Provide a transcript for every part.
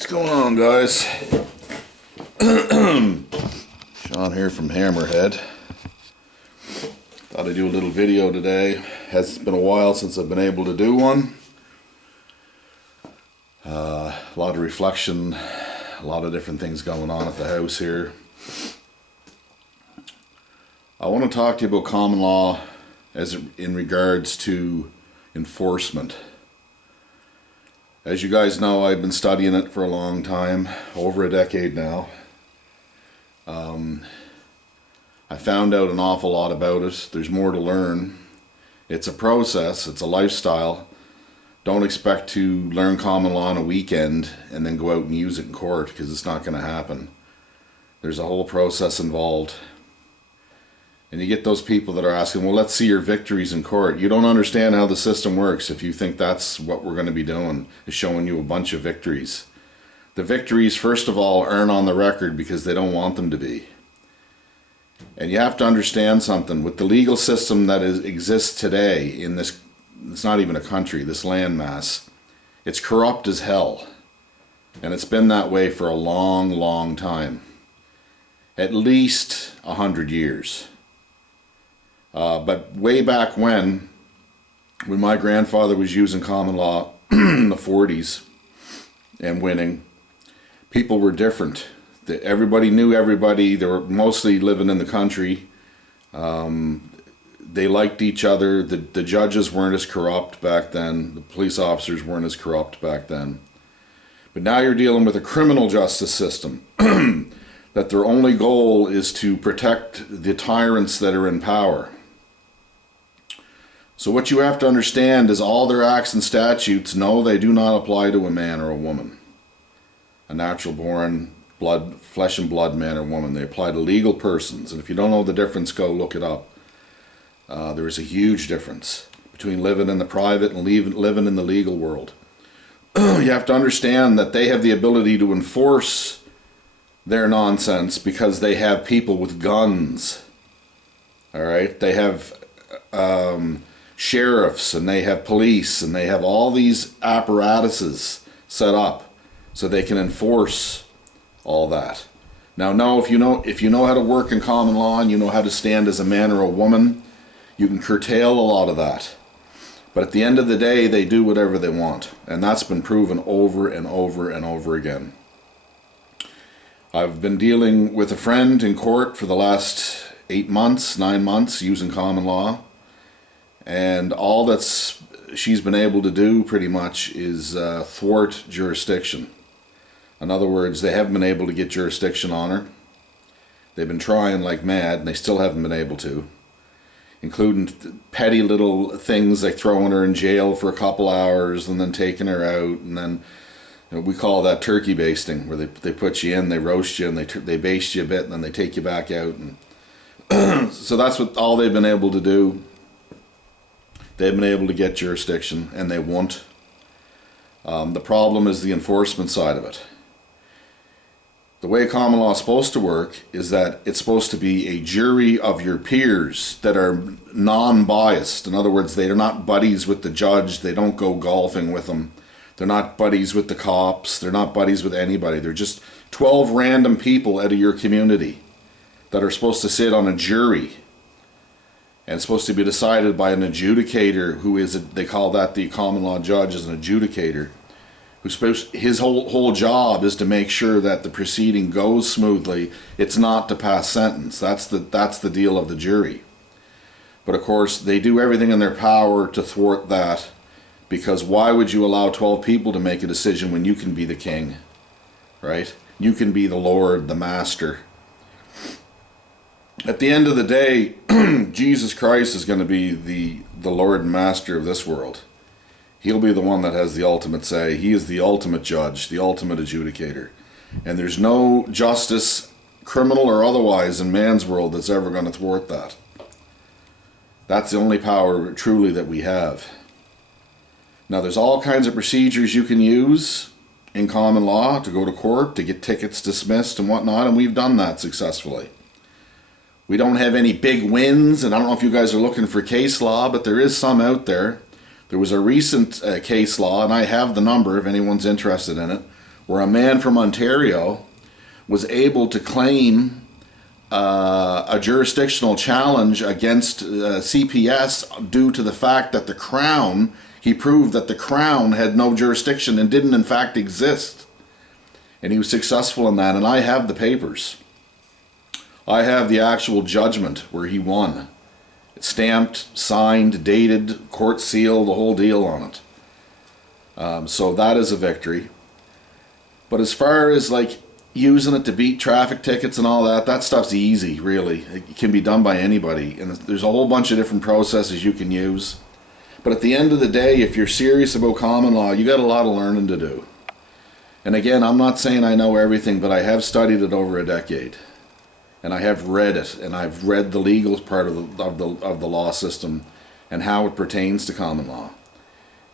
What's going on, guys? Sean here from Hammerhead. Thought I'd do a little video today. It's been a while since I've been able to do one. A lot of reflection, a lot of different things going on at the house here. I want to talk to you about common law as in regards to enforcement. As you guys know, I've been studying it for a long time, over a decade now. I found out an awful lot about it. There's more to learn. It's a process, it's a lifestyle. Don't expect to learn common law on a weekend and then go out and use it in court, because it's not going to happen. There's a whole process involved. And you get those people that are asking, well, let's see your victories in court. You don't understand how the system works if you think that's what we're going to be doing, is showing you a bunch of victories. The victories, first of all, aren't on the record because they don't want them to be. And you have to understand something. With the legal system that exists today in this, it's not even a country, this landmass, it's corrupt as hell. And it's been that way for a long, long time. At least 100 years. But way back when my grandfather was using common law in the 40s and winning, people were different. Everybody knew everybody. They were mostly living in the country. They liked each other. The judges weren't as corrupt back then. The police officers weren't as corrupt back then. But now you're dealing with a criminal justice system that their only goal is to protect the tyrants that are in power. So what you have to understand is all their acts and statutes, no, they do not apply to a man or a woman. A natural born, flesh and blood man or woman. They apply to legal persons. And if you don't know the difference, go look it up. There is a huge difference between living in the private and living in the legal world. You have to understand that they have the ability to enforce their nonsense because they have people with guns. All right? They have sheriffs, and they have police, and they have all these apparatuses set up so they can enforce all that. Now, no, if you know how to work in common law and you know how to stand as a man or a woman, you can curtail a lot of that. But at the end of the day, they do whatever they want, and that's been proven over and over and over again. I've been dealing with a friend in court for the last 9 months, using common law. And all that's she's been able to do pretty much is thwart jurisdiction. In other words, they haven't been able to get jurisdiction on her. They've been trying like mad, and they still haven't been able to. Including petty little things like throwing her in jail for a couple hours and then taking her out, and then we call that turkey basting, where they put you in, they roast you, and they baste you a bit, and then they take you back out. And so that's what all they've been able to do. They've been able to get jurisdiction, and they won't. The problem is the enforcement side of it. The way common law is supposed to work is that it's supposed to be a jury of your peers that are non-biased. In other words, they are not buddies with the judge. They don't go golfing with them. They're not buddies with the cops. They're not buddies with anybody. They're just 12 random people out of your community that are supposed to sit on a jury. And it's supposed to be decided by an adjudicator, who is, they call that the common law judge, is an adjudicator. His whole job is to make sure that the proceeding goes smoothly. It's not to pass sentence. That's the deal of the jury. But of course, they do everything in their power to thwart that, because why would you allow 12 people to make a decision when you can be the king, right? You can be the Lord, the master. At the end of the day, Jesus Christ is going to be the Lord and master of this world. He'll be the one that has the ultimate say. He is the ultimate judge, the ultimate adjudicator. And there's no justice, criminal or otherwise, in man's world that's ever going to thwart that. That's the only power truly that we have. Now, there's all kinds of procedures you can use in common law to go to court, to get tickets dismissed and whatnot, and we've done that successfully. We don't have any big wins, and I don't know if you guys are looking for case law, but there is some out there. There was a recent case law, and I have the number if anyone's interested in it, where a man from Ontario was able to claim a jurisdictional challenge against CPS due to the fact that the Crown, he proved that the Crown had no jurisdiction and didn't in fact exist. And he was successful in that, and I have the papers. I have the actual judgment where he won. It's stamped, signed, dated, court seal, the whole deal on it. So that is a victory. But as far as like using it to beat traffic tickets and all that, that stuff's easy, really. It can be done by anybody. And there's a whole bunch of different processes you can use. But at the end of the day, if you're serious about common law, you got a lot of learning to do. And again, I'm not saying I know everything, but I have studied it over a decade. And I have read it, and I've read the legal part of the law system and how it pertains to common law.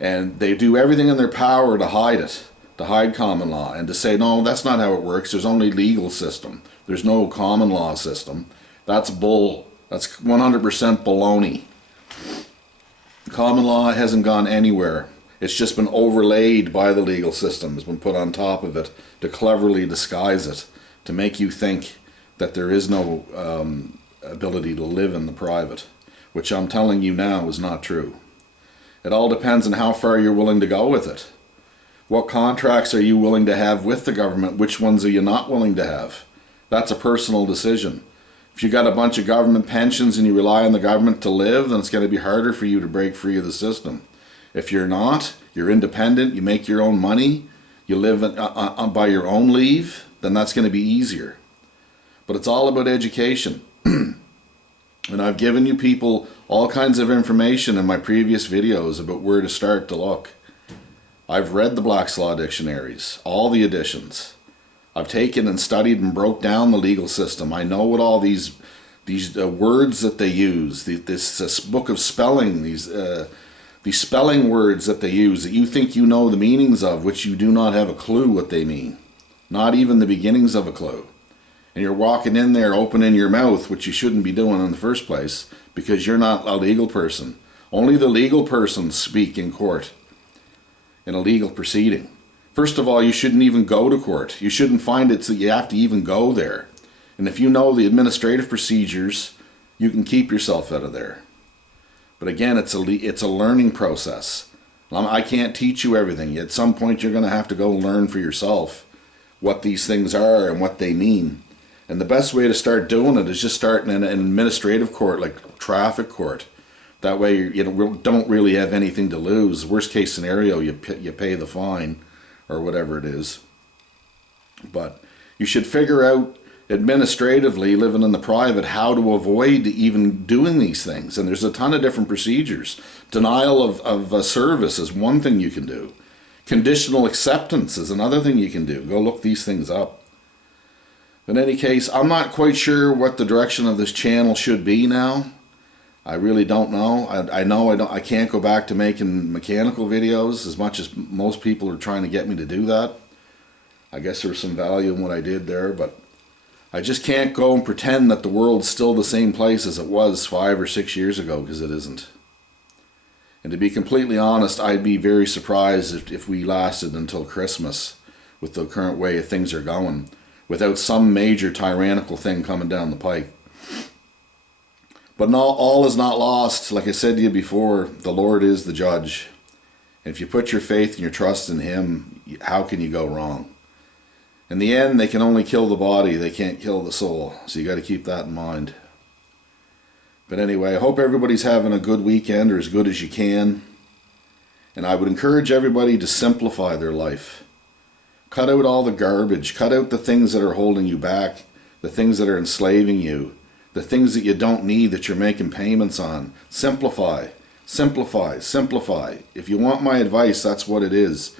And they do everything in their power to hide it, to hide common law, and to say, no, that's not how it works. There's only legal system. There's no common law system. That's bull. That's 100% baloney. Common law hasn't gone anywhere. It's just been overlaid by the legal system. It's been put on top of it to cleverly disguise it, to make you think that there is no ability to live in the private, which I'm telling you now is not true. It all depends on how far you're willing to go with it. What contracts are you willing to have with the government? Which ones are you not willing to have? That's a personal decision. If you got a bunch of government pensions and you rely on the government to live, then it's going to be harder for you to break free of the system. If you're not, you're independent, you make your own money, you live by your own leave, then that's going to be easier. But it's all about education. And I've given you people all kinds of information in my previous videos about where to start to look. I've read the Black's Law dictionaries, all the editions. I've taken and studied and broke down the legal system. I know what all these words that they use, this book of spelling, these spelling words that they use that you think you know the meanings of, which you do not have a clue what they mean. Not even the beginnings of a clue. And you're walking in there opening your mouth, which you shouldn't be doing in the first place, because you're not a legal person. Only the legal persons speak in court, in a legal proceeding. First of all, you shouldn't even go to court. You shouldn't find it so you have to even go there. And if you know the administrative procedures, you can keep yourself out of there. But again, it's a learning process. I can't teach you everything. At some point, you're going to have to go learn for yourself what these things are and what they mean. And the best way to start doing it is just starting in an administrative court, like traffic court. That way you don't really have anything to lose. Worst case scenario, you pay the fine or whatever it is. But you should figure out administratively, living in the private, how to avoid even doing these things. And there's a ton of different procedures. Denial of service is one thing you can do. Conditional acceptance is another thing you can do. Go look these things up. In any case, I'm not quite sure what the direction of this channel should be now. I really don't know. I can't go back to making mechanical videos as much as most people are trying to get me to do that. I guess there's some value in what I did there, but I just can't go and pretend that the world's still the same place as it was 5 or 6 years ago, because it isn't. And to be completely honest, I'd be very surprised if we lasted until Christmas with the current way things are going, without some major tyrannical thing coming down the pike. But all is not lost. Like I said to you before, the Lord is the judge. And if you put your faith and your trust in Him, how can you go wrong? In the end, they can only kill the body. They can't kill the soul. So you got to keep that in mind. But anyway, I hope everybody's having a good weekend, or as good as you can. And I would encourage everybody to simplify their life. Cut out all the garbage. Cut out the things that are holding you back, the things that are enslaving you, the things that you don't need that you're making payments on. Simplify, simplify, simplify. If you want my advice, that's what it is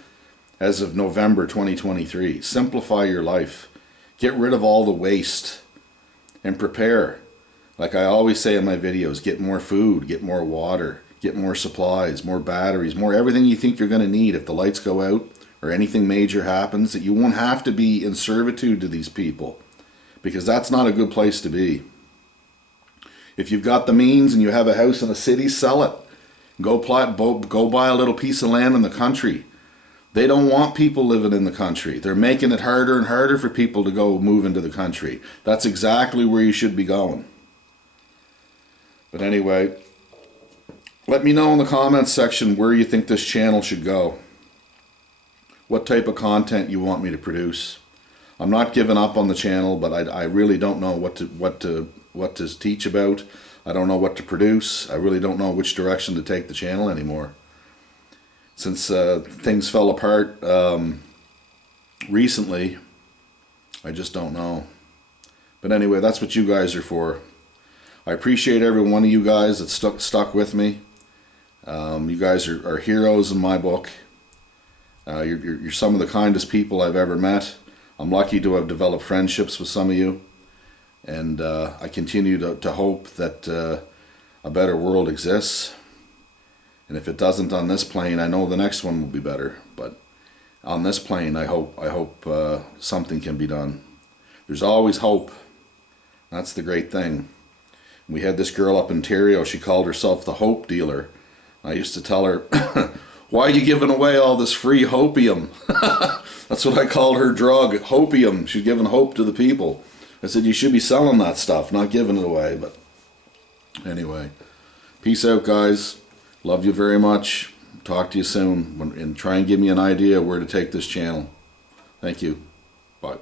as of November 2023. Simplify your life. Get rid of all the waste and prepare. Like I always say in my videos, get more food, get more water, get more supplies, more batteries, more everything you think you're going to need if the lights go out or anything major happens, that you won't have to be in servitude to these people, because that's not a good place to be. If you've got the means and you have a house in a city, sell it. Go buy a little piece of land in the country. They don't want people living in the country. They're making it harder and harder for people to go move into the country. That's exactly where you should be going. But anyway, let me know in the comments section where you think this channel should go. What type of content you want me to produce. I'm not giving up on the channel, but I really don't know what to teach about. I don't know what to produce. I really don't know which direction to take the channel anymore. Since things fell apart recently, I just don't know. But anyway, that's what you guys are for. I appreciate every one of you guys that stuck with me. You guys are heroes in my book. You're some of the kindest people I've ever met. I'm lucky to have developed friendships with some of you. And I continue to hope that a better world exists. And if it doesn't on this plane, I know the next one will be better. But on this plane, I hope something can be done. There's always hope. That's the great thing. We had this girl up in Ontario. She called herself the hope dealer. I used to tell her, why are you giving away all this free hopium? That's what I called her drug, hopium. She's giving hope to the people. I said, you should be selling that stuff, not giving it away. But anyway, peace out, guys. Love you very much. Talk to you soon. And try and give me an idea where to take this channel. Thank you. Bye.